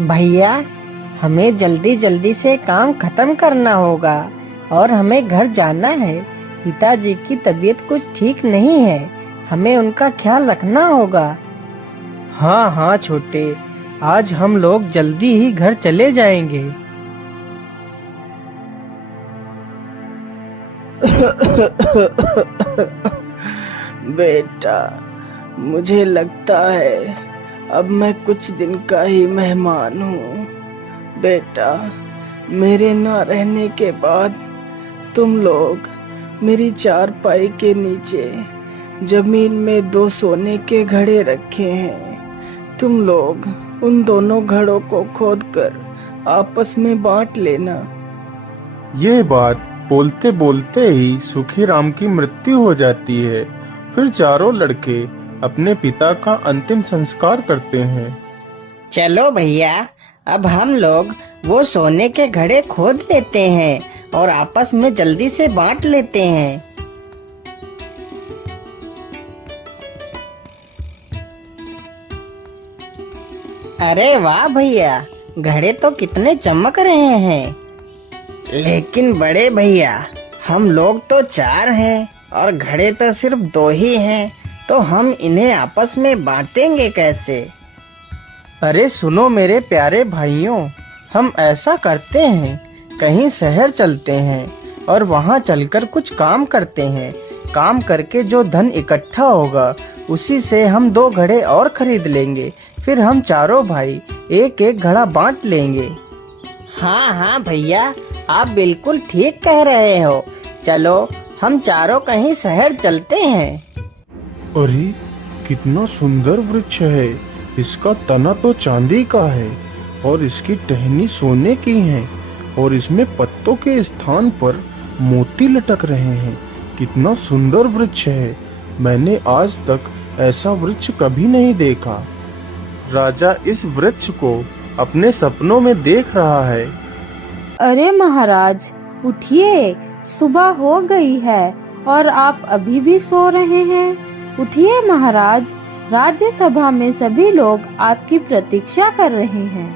भैया, हमें जल्दी जल्दी से काम खत्म करना होगा और हमें घर जाना है। पिताजी की तबीयत कुछ ठीक नहीं है, हमें उनका ख्याल रखना होगा। हाँ हाँ छोटे, आज हम लोग जल्दी ही घर चले जाएंगे। बेटा, मुझे लगता है अब मैं कुछ दिन का ही मेहमान हूँ। बेटा, मेरे ना रहने के बाद तुम लोग मेरी चारपाई के नीचे जमीन में 2 सोने के घड़े रखे हैं। तुम लोग उन दोनों घड़ों को खोदकर आपस में बांट लेना। ये बात बोलते बोलते ही सुखीराम की मृत्यु हो जाती है। फिर चारों लड़के अपने पिता का अंतिम संस्कार करते हैं। चलो भैया, अब हम लोग वो सोने के घड़े खोद लेते हैं और आपस में जल्दी से बांट लेते हैं। अरे वाह भैया, घड़े तो कितने चमक रहे हैं। लेकिन बड़े भैया, हम लोग तो 4 हैं और घड़े तो सिर्फ 2 ही हैं, तो हम इन्हें आपस में बांटेंगे कैसे? अरे सुनो मेरे प्यारे भाइयों, हम ऐसा करते हैं, कहीं शहर चलते हैं और वहाँ चलकर कुछ काम करते हैं। काम करके जो धन इकट्ठा होगा उसी से हम 2 घड़े और खरीद लेंगे। फिर हम चारों भाई एक एक घड़ा बांट लेंगे। हाँ हाँ भैया, आप बिल्कुल ठीक कह रहे हो। चलो हम चारों कहीं शहर चलते हैं। अरे कितना सुंदर वृक्ष है। इसका तना तो चांदी का है और इसकी टहनी सोने की है और इसमें पत्तों के स्थान पर मोती लटक रहे हैं। कितना सुंदर वृक्ष है। मैंने आज तक ऐसा वृक्ष कभी नहीं देखा। राजा इस वृक्ष को अपने सपनों में देख रहा है। अरे महाराज, उठिए, सुबह हो गई है और आप अभी भी सो रहे हैं। उठिए महाराज, राज्यसभा में सभी लोग आपकी प्रतीक्षा कर रहे हैं।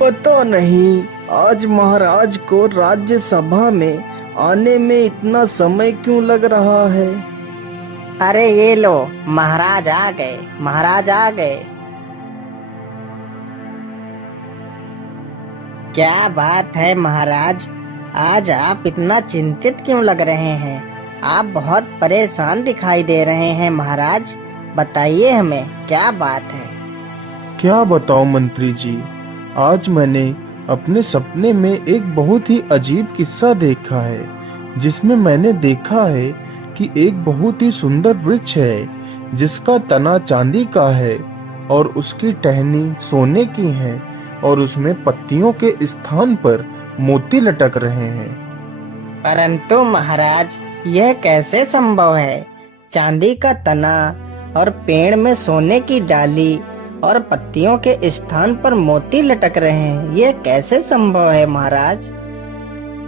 पता नहीं आज महाराज को राज्यसभा में आने में इतना समय क्यों लग रहा है। अरे ये लो, महाराज आ गए, महाराज आ गए। क्या बात है महाराज, आज आप इतना चिंतित क्यों लग रहे हैं? आप बहुत परेशान दिखाई दे रहे हैं महाराज। बताइए हमें क्या बात है। क्या बताऊं मंत्री जी, आज मैंने अपने सपने में एक बहुत ही अजीब किस्सा देखा है, जिसमें मैंने देखा है कि एक बहुत ही सुंदर वृक्ष है जिसका तना चांदी का है और उसकी टहनी सोने की है और उसमें पत्तियों के स्थान पर मोती लटक रहे हैं। परंतु महाराज, यह कैसे संभव है? चांदी का तना और पेड़ में सोने की डाली और पत्तियों के स्थान पर मोती लटक रहे हैं, ये कैसे संभव है महाराज?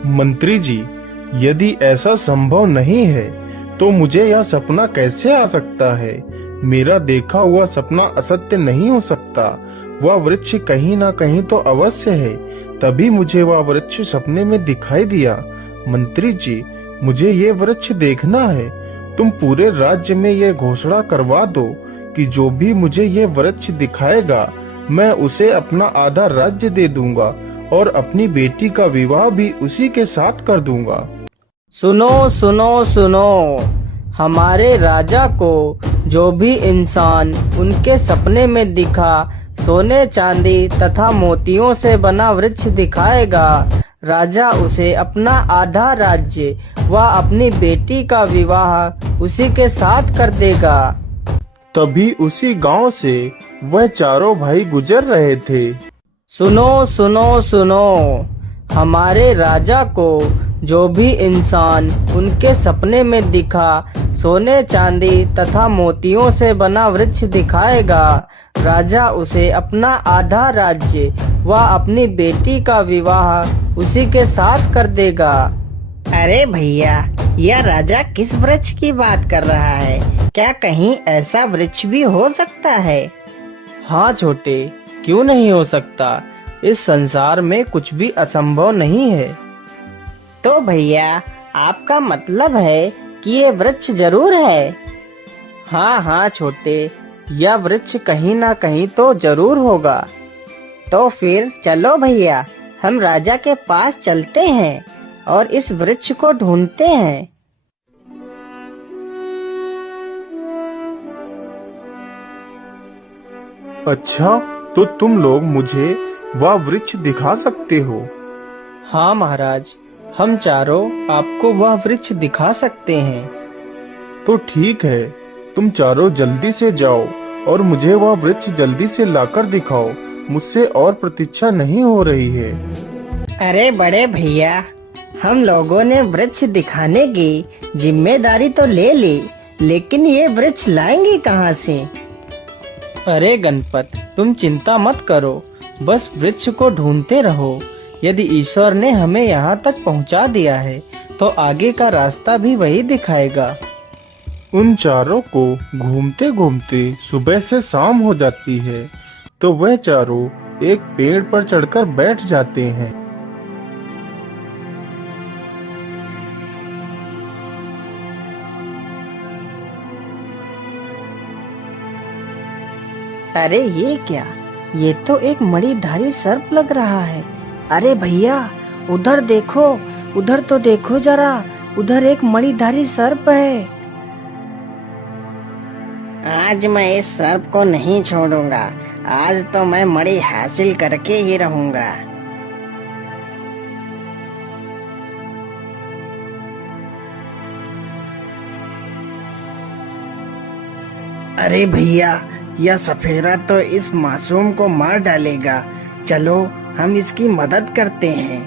मंत्री जी, यदि ऐसा संभव नहीं है तो मुझे यह सपना कैसे आ सकता है? मेरा देखा हुआ सपना असत्य नहीं हो सकता। वह वृक्ष कहीं ना कहीं तो अवश्य है, तभी मुझे वह वृक्ष सपने में दिखाई दिया। मंत्री जी, मुझे ये वृक्ष देखना है। तुम पूरे राज्य में ये घोषणा करवा दो कि जो भी मुझे ये वृक्ष दिखाएगा, मैं उसे अपना आधा राज्य दे दूंगा और अपनी बेटी का विवाह भी उसी के साथ कर दूंगा। सुनो सुनो सुनो, हमारे राजा को जो भी इंसान उनके सपने में दिखा सोने चांदी तथा मोतियों से बना वृक्ष दिखाएगा, राजा उसे अपना आधा राज्य व अपनी बेटी का विवाह उसी के साथ कर देगा। तभी उसी गांव से वह चारों भाई गुजर रहे थे। सुनो सुनो सुनो, हमारे राजा को जो भी इंसान उनके सपने में दिखा सोने चांदी तथा मोतियों से बना वृक्ष दिखाएगा, राजा उसे अपना आधा राज्य व अपनी बेटी का विवाह उसी के साथ कर देगा। अरे भैया, यह राजा किस वृक्ष की बात कर रहा है? क्या कहीं ऐसा वृक्ष भी हो सकता है? हाँ छोटे, क्यों नहीं हो सकता? इस संसार में कुछ भी असंभव नहीं है। तो भैया आपका मतलब है कि ये वृक्ष जरूर है? हाँ हाँ छोटे, यह वृक्ष कहीं ना कहीं तो जरूर होगा। तो फिर चलो भैया, हम राजा के पास चलते हैं और इस वृक्ष को ढूंढते हैं। अच्छा, तो तुम लोग मुझे वह वृक्ष दिखा सकते हो? हाँ महाराज, हम चारों आपको वह वृक्ष दिखा सकते हैं। तो ठीक है, तुम चारों जल्दी से जाओ और मुझे वह वृक्ष जल्दी से लाकर दिखाओ। मुझसे और प्रतीक्षा नहीं हो रही है। अरे बड़े भैया, हम लोगों ने वृक्ष दिखाने की जिम्मेदारी तो ले ली, लेकिन ये वृक्ष लाएंगे कहाँ से? अरे गणपत, तुम चिंता मत करो, बस वृक्ष को ढूंढते रहो। यदि ईश्वर ने हमें यहाँ तक पहुँचा दिया है, तो आगे का रास्ता भी वही दिखाएगा। उन चारों को घूमते घूमते सुबह से शाम हो जाती है, तो वह चारों एक पेड़ पर चढ़कर बैठ जाते हैं। अरे ये क्या? ये तो एक मणिधारी सर्प लग रहा है। अरे भैया, उधर देखो, उधर तो देखो जरा, उधर एक मणिधारी सर्प है। आज मैं इस सर्प को नहीं छोड़ूंगा। आज तो मैं मणि हासिल करके ही रहूंगा। अरे भैया, यह सफेरा तो इस मासूम को मार डालेगा। चलो हम इसकी मदद करते हैं।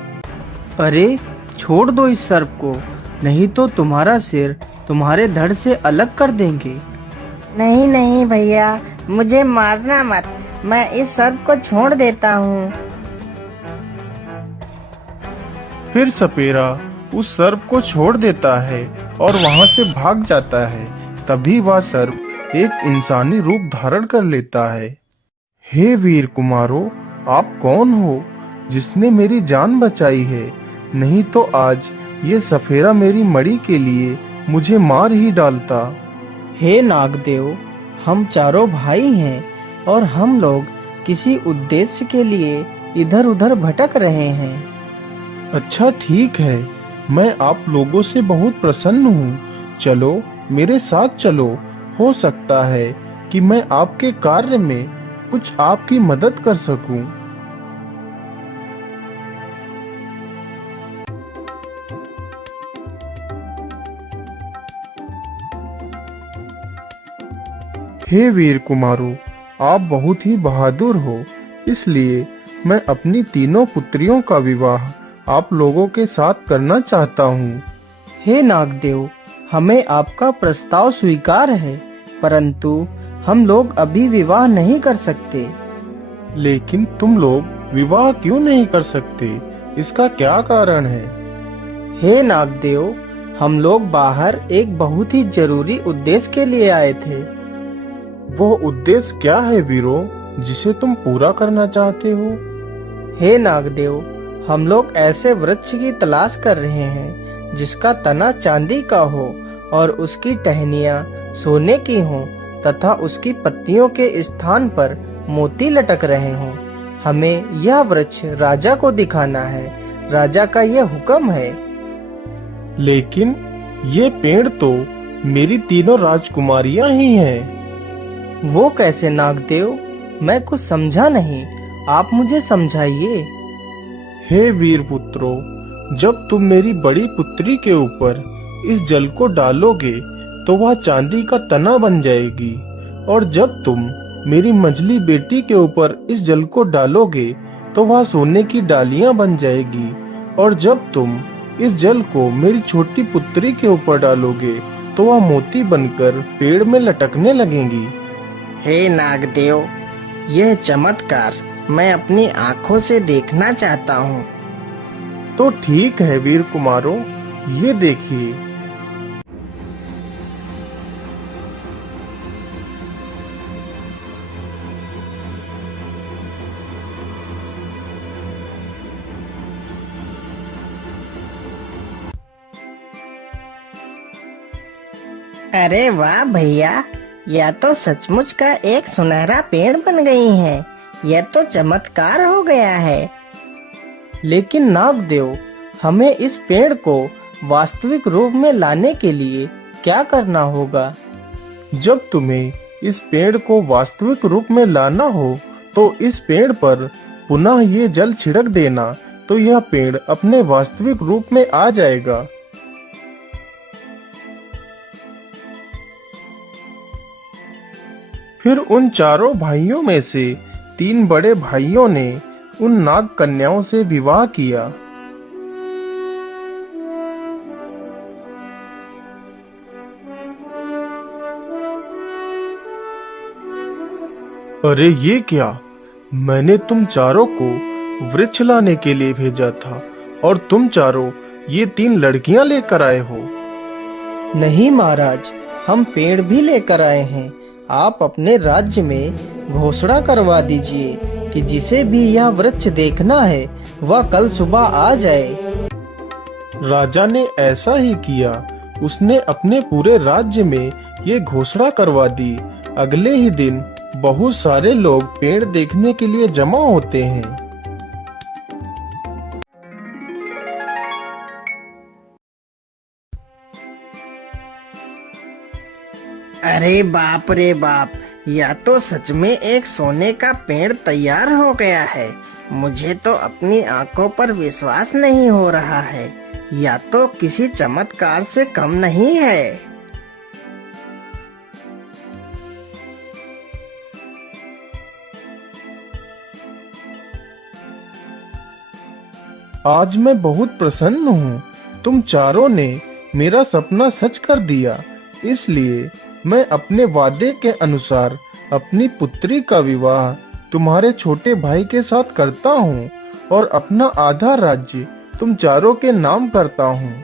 अरे छोड़ दो इस सर्प को, नहीं तो तुम्हारा सिर तुम्हारे धड़ से अलग कर देंगे। नहीं नहीं भैया, मुझे मारना मत, मैं इस सर्प को छोड़ देता हूँ। फिर सपेरा उस सर्प को छोड़ देता है और वहाँ से भाग जाता है। तभी वह सर्प एक इंसानी रूप धारण कर लेता है। हे वीर कुमारों, आप कौन हो जिसने मेरी जान बचाई है? नहीं तो आज ये सफेरा मेरी मणि के लिए मुझे मार ही डालता। हे नागदेव, हम चारों भाई हैं और हम लोग किसी उद्देश्य के लिए इधर उधर भटक रहे हैं। अच्छा ठीक है, मैं आप लोगों से बहुत प्रसन्न हूँ। चलो मेरे साथ चलो, हो सकता है कि मैं आपके कार्य में कुछ आपकी मदद कर सकूं। हे वीर कुमारों, आप बहुत ही बहादुर हो, इसलिए मैं अपनी तीनों पुत्रियों का विवाह आप लोगों के साथ करना चाहता हूँ। हे नागदेव, हमें आपका प्रस्ताव स्वीकार है, परंतु हम लोग अभी विवाह नहीं कर सकते। लेकिन तुम लोग विवाह क्यों नहीं कर सकते? इसका क्या कारण है? हे नागदेव, हम लोग बाहर एक बहुत ही जरूरी उद्देश्य के लिए आए थे। वो उद्देश्य क्या है वीरों, जिसे तुम पूरा करना चाहते हो? हे नागदेव, हम लोग ऐसे वृक्ष की तलाश कर रहे हैं जिसका तना चांदी का हो और उसकी टहनियाँ सोने की हों तथा उसकी पत्तियों के स्थान पर मोती लटक रहे हों। हमें यह वृक्ष राजा को दिखाना है, राजा का यह हुक्म है। लेकिन ये पेड़ तो मेरी तीनों राजकुमारियां ही हैं। वो कैसे नागदेव? मैं कुछ समझा नहीं, आप मुझे समझाइए। हे वीर पुत्रों, जब तुम मेरी बड़ी पुत्री के ऊपर इस जल को डालोगे तो वह चांदी का तना बन जाएगी, और जब तुम मेरी मझली बेटी के ऊपर इस जल को डालोगे तो वह सोने की डालियां बन जाएगी, और जब तुम इस जल को मेरी छोटी पुत्री के ऊपर डालोगे तो वह मोती बनकर पेड़ में लटकने लगेंगी। हे नागदेव, यह चमत्कार मैं अपनी आँखों से देखना चाहता हूँ। तो ठीक है वीर कुमारों, ये देखिए। अरे वाह भैया, यह तो सचमुच का एक सुनहरा पेड़ बन गई है। यह तो चमत्कार हो गया है। लेकिन नागदेव, हमें इस पेड़ को वास्तविक रूप में लाने के लिए क्या करना होगा? जब तुम्हें इस पेड़ को वास्तविक रूप में लाना हो तो इस पेड़ पर पुनः ये जल छिड़क देना, तो यह पेड़ अपने वास्तविक रूप में आ जाएगा। फिर उन चारों भाइयों में से 3 बड़े भाइयों ने उन नाग कन्याओं से विवाह किया। अरे ये क्या, मैंने तुम चारों को वृक्ष लाने के लिए भेजा था और तुम चारों ये 3 लड़कियां लेकर आए हो। नहीं महाराज, हम पेड़ भी लेकर आए हैं। आप अपने राज्य में घोषणा करवा दीजिए कि जिसे भी यह वृक्ष देखना है वह कल सुबह आ जाए। राजा ने ऐसा ही किया। उसने अपने पूरे राज्य में ये घोषणा करवा दी। अगले ही दिन बहुत सारे लोग पेड़ देखने के लिए जमा होते हैं। अरे बाप रे बाप, यह तो सच में एक सोने का पेड़ तैयार हो गया है। मुझे तो अपनी आंखों पर विश्वास नहीं हो रहा है। यह तो किसी चमत्कार से कम नहीं है। आज मैं बहुत प्रसन्न हूँ। तुम चारों ने मेरा सपना सच कर दिया। इसलिए मैं अपने वादे के अनुसार अपनी पुत्री का विवाह तुम्हारे छोटे भाई के साथ करता हूँ और अपना आधा राज्य तुम चारों के नाम करता हूँ।